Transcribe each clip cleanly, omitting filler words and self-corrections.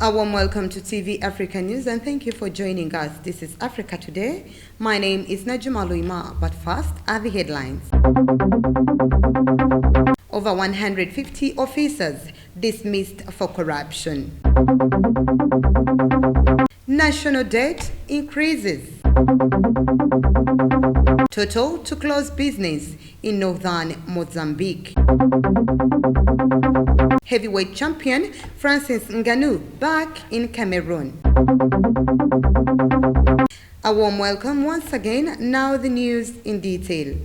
A warm welcome to TV Africa News and thank you for joining us. This is Africa Today. My name is Najuma Luima, but first are the headlines. Over 150 officers dismissed for corruption. National debt increases. Total to close business in northern Mozambique. Heavyweight champion Francis Ngannou back in Cameroon. A warm welcome once again. Now the news in detail.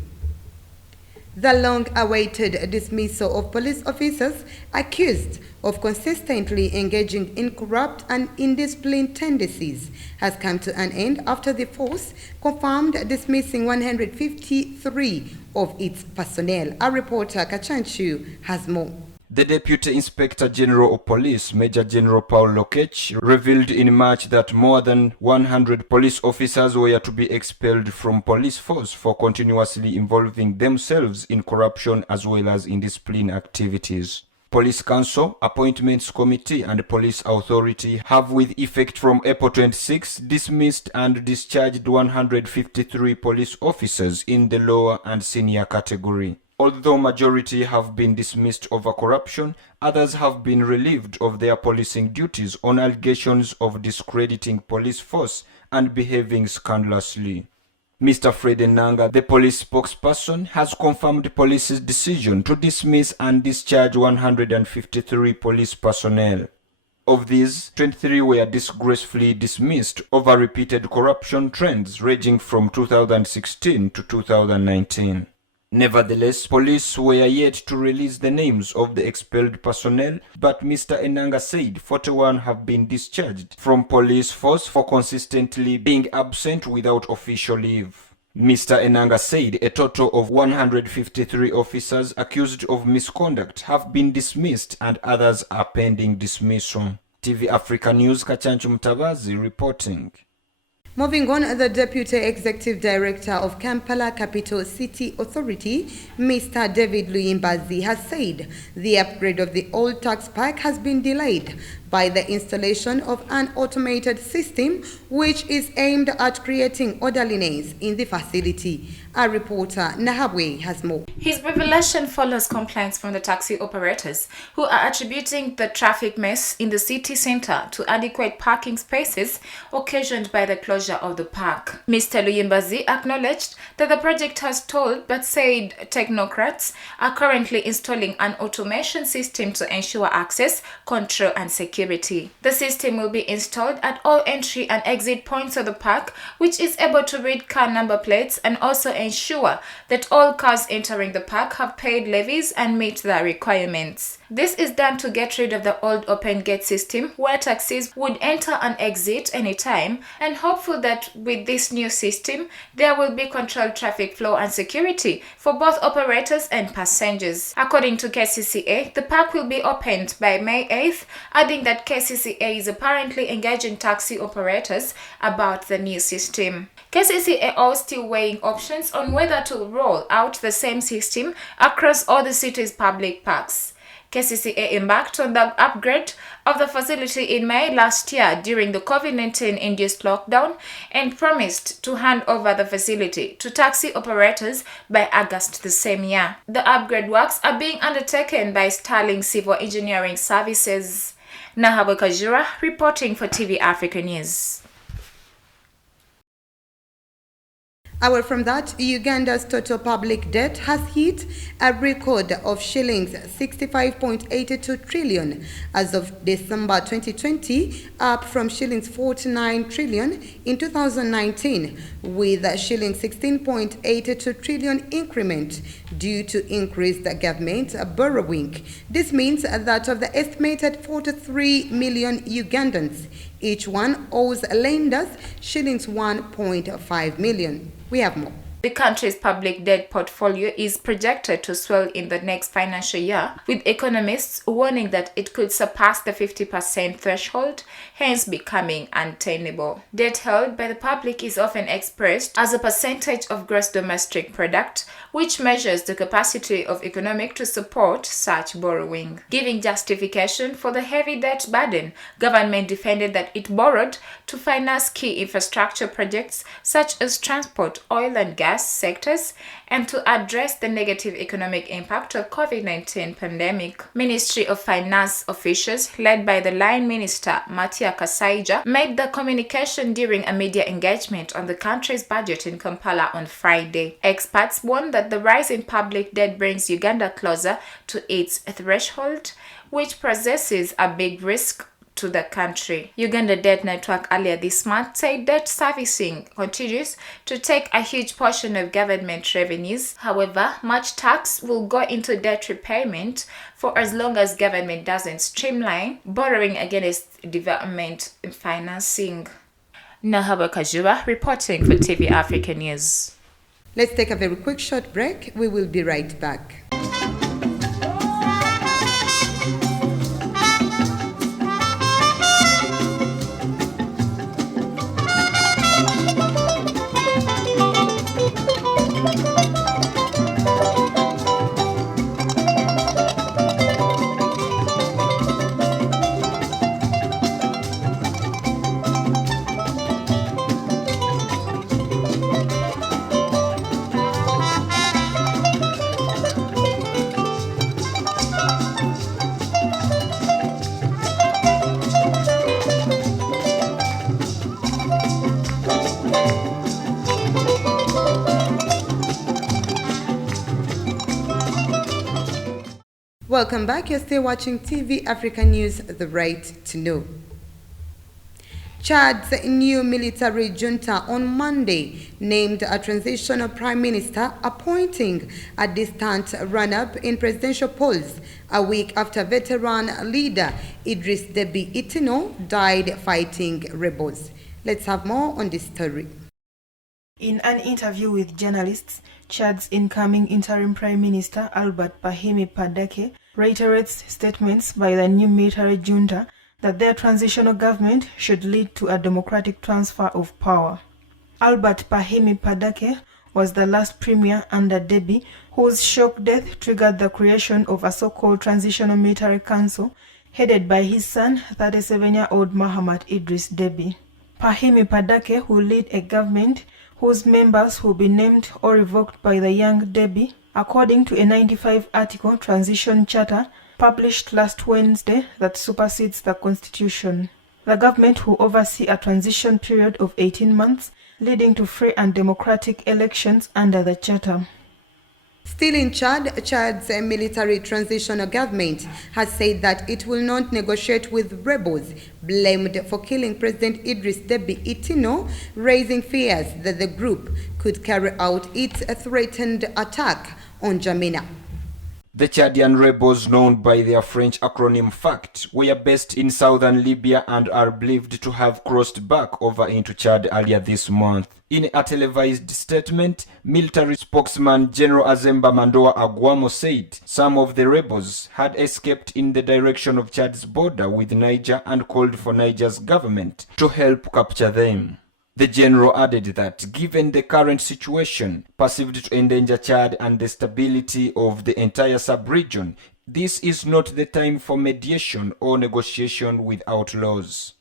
The long-awaited dismissal of police officers accused of consistently engaging in corrupt and indisciplined tendencies has come to an end after the force confirmed dismissing 153 of its personnel. Our reporter Kachanchu has more. The Deputy Inspector General of Police, Major General Paul Lokech, revealed in March that more than 100 police officers were to be expelled from police force for continuously involving themselves in corruption as well as indiscipline activities. Police Council, Appointments Committee and Police Authority have with effect from April 26 dismissed and discharged 153 police officers in the lower and senior category. Although majority have been dismissed over corruption, others have been relieved of their policing duties on allegations of discrediting police force and behaving scandalously. Mr. Fred Enanga, the police spokesperson, has confirmed police's decision to dismiss and discharge 153 police personnel. Of these, 23 were disgracefully dismissed over repeated corruption trends ranging from 2016 to 2019. Nevertheless, police were yet to release the names of the expelled personnel, but Mr. Enanga said 41 have been discharged from police force for consistently being absent without official leave. Mr. Enanga said a total of 153 officers accused of misconduct have been dismissed and others are pending dismissal. TV Africa News, Kachanchu Mtabazi reporting. Moving on, the Deputy Executive Director of Kampala Capital City Authority, Mr. David Luyimbazi, has said the upgrade of the old tax park has been delayed by the installation of an automated system which is aimed at creating orderliness in the facility. Our reporter Nahabwe has more. His revelation follows complaints from the taxi operators who are attributing the traffic mess in the city center to adequate parking spaces occasioned by the closure of the park. Mr. Luyimbazi acknowledged that the project has stalled but said technocrats are currently installing an automation system to ensure access, control and security. The system will be installed at all entry and exit points of the park, which is able to read car number plates and also ensure that all cars entering the park have paid levies and meet their requirements. This is done to get rid of the old open gate system where taxis would enter and exit anytime, and hopeful that with this new system there will be controlled traffic flow and security for both operators and passengers. According to KCCA, the park will be opened by May 8th, adding that KCCA is apparently engaging taxi operators about the new system. KCCA are still weighing options on whether to roll out the same system across all the city's public parks. KCCA embarked on the upgrade of the facility in May last year during the COVID-19 induced lockdown and promised to hand over the facility to taxi operators by August the same year. The upgrade works are being undertaken by Sterling Civil Engineering Services. Nahabwe Kajura reporting for TV Africa News. Away from that, Uganda's total public debt has hit a record of shillings 65.82 trillion as of December 2020, up from shillings 49 trillion in 2019, with a shillings 16.82 trillion increment due to increased government borrowing. This means that of the estimated 43 million Ugandans, each one owes lenders shillings 1.5 million. We have more. The country's public debt portfolio is projected to swell in the next financial year, with economists warning that it could surpass the 50% threshold, hence becoming untenable. Debt held by the public is often expressed as a percentage of gross domestic product, which measures the capacity of economic to support such borrowing. Giving justification for the heavy debt burden, government defended that it borrowed to finance key infrastructure projects such as transport, oil and gas sectors, and to address the negative economic impact of COVID-19 pandemic. Ministry of Finance officials led by the line minister Matia Kasaija made the communication during a media engagement on the country's budget in Kampala on Friday. Experts warn that the rise in public debt brings Uganda closer to its threshold, which possesses a big risk to the country. Uganda Debt Network earlier this month said debt servicing continues to take a huge portion of government revenues. However, much tax will go into debt repayment for as long as government doesn't streamline borrowing against development financing. Nahaba Kajuba reporting for TV Africa News. Let's take a very quick short break. We will be right back. Welcome back. You're still watching TV Africa News, The Right to Know. Chad's new military junta on Monday named a transitional prime minister, appointing a distant run-up in presidential polls a week after veteran leader Idris Deby Itno died fighting rebels. Let's have more on this story. In an interview with journalists, Chad's incoming interim prime minister Albert Pahimi Padake reiterates statements by the new military junta that their transitional government should lead to a democratic transfer of power. Albert Pahimi Padake was the last premier under Deby, whose shock death triggered the creation of a so-called transitional military council headed by his son, 37-year-old Mahamat Idris Deby. Pahimi Padake will lead a government whose members will be named or revoked by the young Deby, according to a 95 article transition charter published last Wednesday that supersedes the constitution. The government will oversee a transition period of 18 months, leading to free and democratic elections under the charter. Still in Chad, Chad's military transitional government has said that it will not negotiate with rebels blamed for killing President Idris Deby Itno, raising fears that the group could carry out its threatened attack on Jamena. The Chadian rebels, known by their French acronym FACT, were based in southern Libya and are believed to have crossed back over into Chad earlier this month. In a televised statement, military spokesman General Azemba Mandoa Aguamo said some of the rebels had escaped in the direction of Chad's border with Niger and called for Niger's government to help capture them. The general added that, given the current situation, perceived to endanger Chad and the stability of the entire sub-region, this is not the time for mediation or negotiation with outlaws.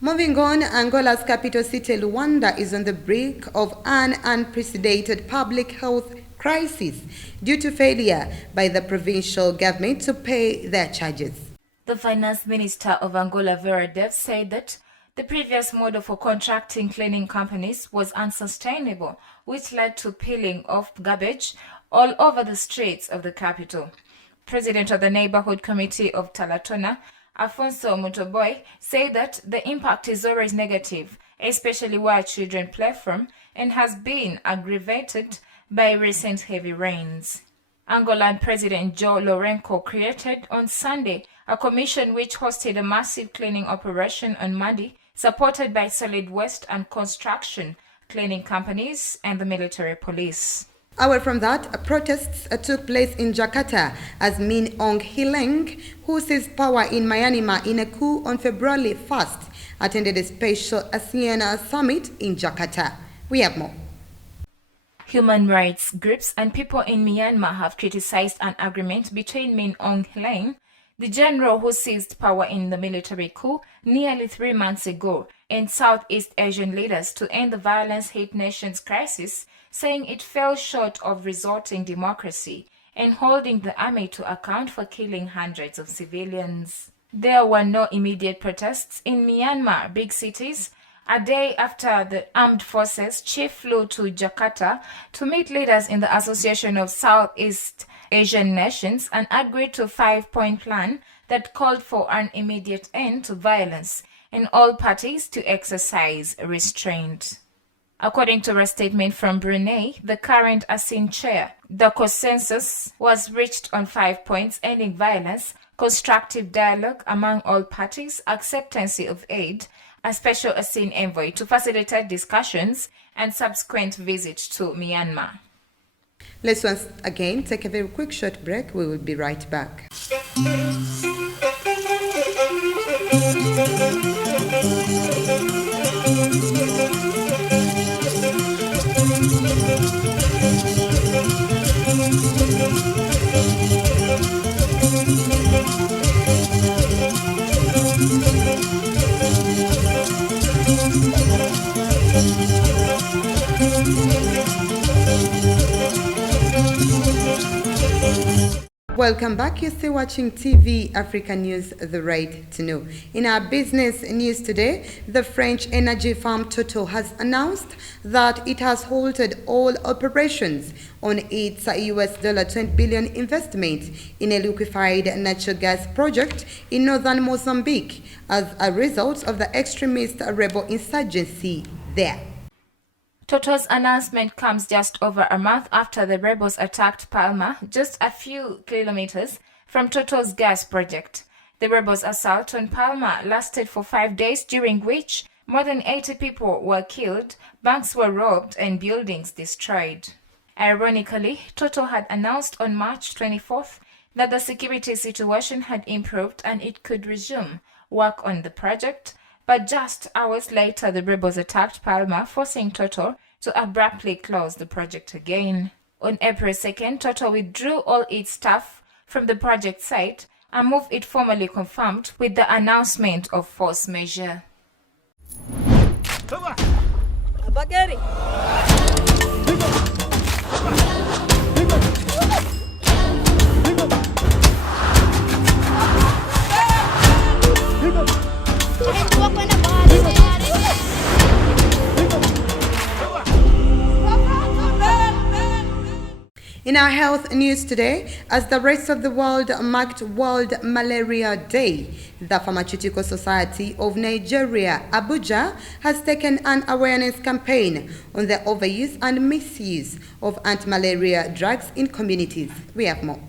Moving on, Angola's capital city Luanda is on the brink of an unprecedented public health crisis due to failure by the provincial government to pay their charges. The finance minister of Angola, Vera Dev, said that the previous model for contracting cleaning companies was unsustainable, which led to peeling of garbage all over the streets of the capital. President of the Neighborhood Committee of Talatona, Afonso Mutoboy, said that the impact is always negative, especially where children play from, and has been aggravated by recent heavy rains. Angolan President João Lourenço created on Sunday a commission which hosted a massive cleaning operation on Monday, supported by Solid Waste and Construction, cleaning companies, and the military police. Away from that, protests took place in Jakarta as Min Aung Hlaing, who seized power in Myanmar in a coup on February 1st, attended a special ASEAN summit in Jakarta. We have more. Human rights groups and people in Myanmar have criticized an agreement between Min Aung Hlaing, the general who seized power in the military coup nearly 3 months ago, and Southeast Asian leaders to end the violence-hit nation's crisis, saying it fell short of restoring democracy and holding the army to account for killing hundreds of civilians. There were no immediate protests in Myanmar big cities a day after the armed forces chief flew to Jakarta to meet leaders in the Association of Southeast Asian Nations and agreed to a 5-point plan that called for an immediate end to violence and all parties to exercise restraint. According to a statement from Brunei, the current ASEAN chair, the consensus was reached on 5 points: ending violence, constructive dialogue among all parties, acceptance of aid, a special ASEAN envoy to facilitate discussions, and subsequent visit to Myanmar. Let's once again take a very quick short break. We will be right back. Welcome back. You're still watching TV Africa News, the right to know. In our business news today, the French energy firm Total has announced that it has halted all operations on its $20 billion investment in a liquefied natural gas project in northern Mozambique as a result of the extremist rebel insurgency there. Total's announcement comes just over a month after the rebels attacked Palma, just a few kilometers from Total's gas project. The rebels' assault on Palma lasted for 5 days, during which more than 80 people were killed, banks were robbed, and buildings destroyed. Ironically, Total had announced on March 24th that the security situation had improved and it could resume work on the project, but just hours later the rebels attacked Palma, forcing Total to abruptly close the project again. On April 2nd, Total withdrew all its staff from the project site, a move it formally confirmed with the announcement of force majeure. In our health news today, as the rest of the world marked World Malaria Day, the Pharmaceutical Society of Nigeria, Abuja, has taken an awareness campaign on the overuse and misuse of anti-malaria drugs in communities. We have more.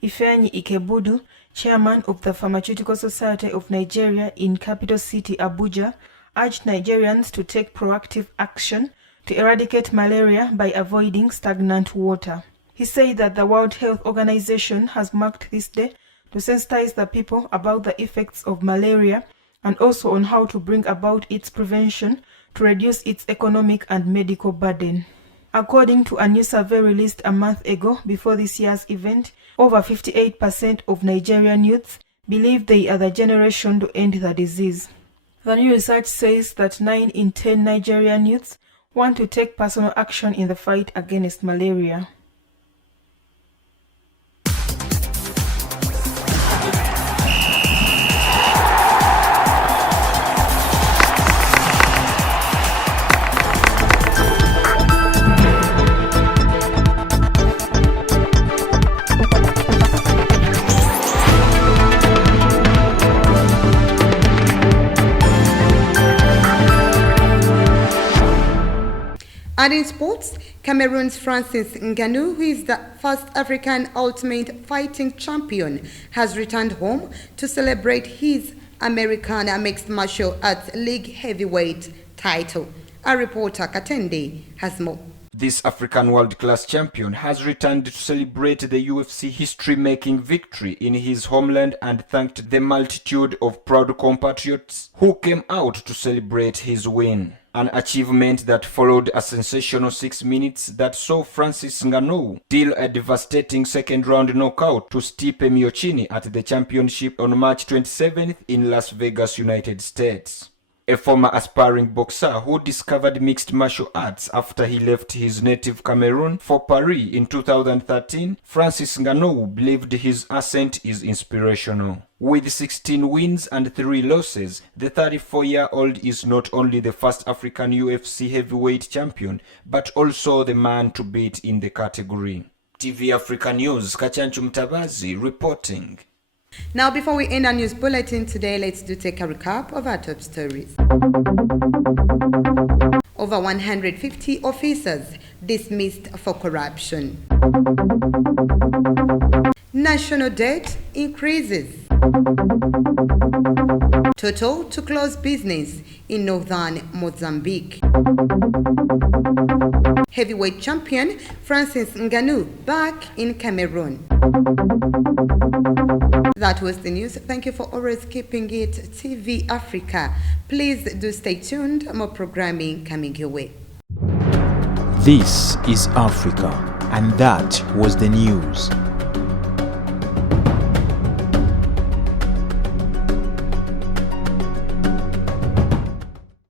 Ifeanyi Ikebudu, chairman of the Pharmaceutical Society of Nigeria in capital city Abuja, urged Nigerians to take proactive action to eradicate malaria by avoiding stagnant water. He said that the World Health Organization has marked this day to sensitize the people about the effects of malaria and also on how to bring about its prevention to reduce its economic and medical burden. According to a new survey released a month ago before this year's event, over 58% of Nigerian youths believe they are the generation to end the disease. The new research says that 9 in 10 Nigerian youths want to take personal action in the fight against malaria. And in sports, Cameroon's Francis Ngannou, who is the first African Ultimate Fighting champion, has returned home to celebrate his American Mixed Martial Arts League heavyweight title. Our reporter Katende has more. This African world-class champion has returned to celebrate the UFC history-making victory in his homeland and thanked the multitude of proud compatriots who came out to celebrate his win. An achievement that followed a sensational 6 minutes that saw Francis Ngannou deal a devastating second-round knockout to Stipe Miocic at the championship on March 27th in Las Vegas, United States. A former aspiring boxer who discovered mixed martial arts after he left his native Cameroon for Paris in 2013, Francis Ngannou believed his ascent is inspirational. With 16 wins and 3 losses, the 34-year-old is not only the first African UFC heavyweight champion, but also the man to beat in the category. TV Africa News, Kachanchu Mtabazi reporting. Now, before we end our news bulletin today, let's take a recap of our top stories. Over 150 officers dismissed for corruption. National debt increases. Total to close business in northern Mozambique. Heavyweight champion Francis Ngannou back in Cameroon. That was the news. Thank you for always keeping it TV Africa. Please do stay tuned. More programming coming your way. This is Africa, and that was the news.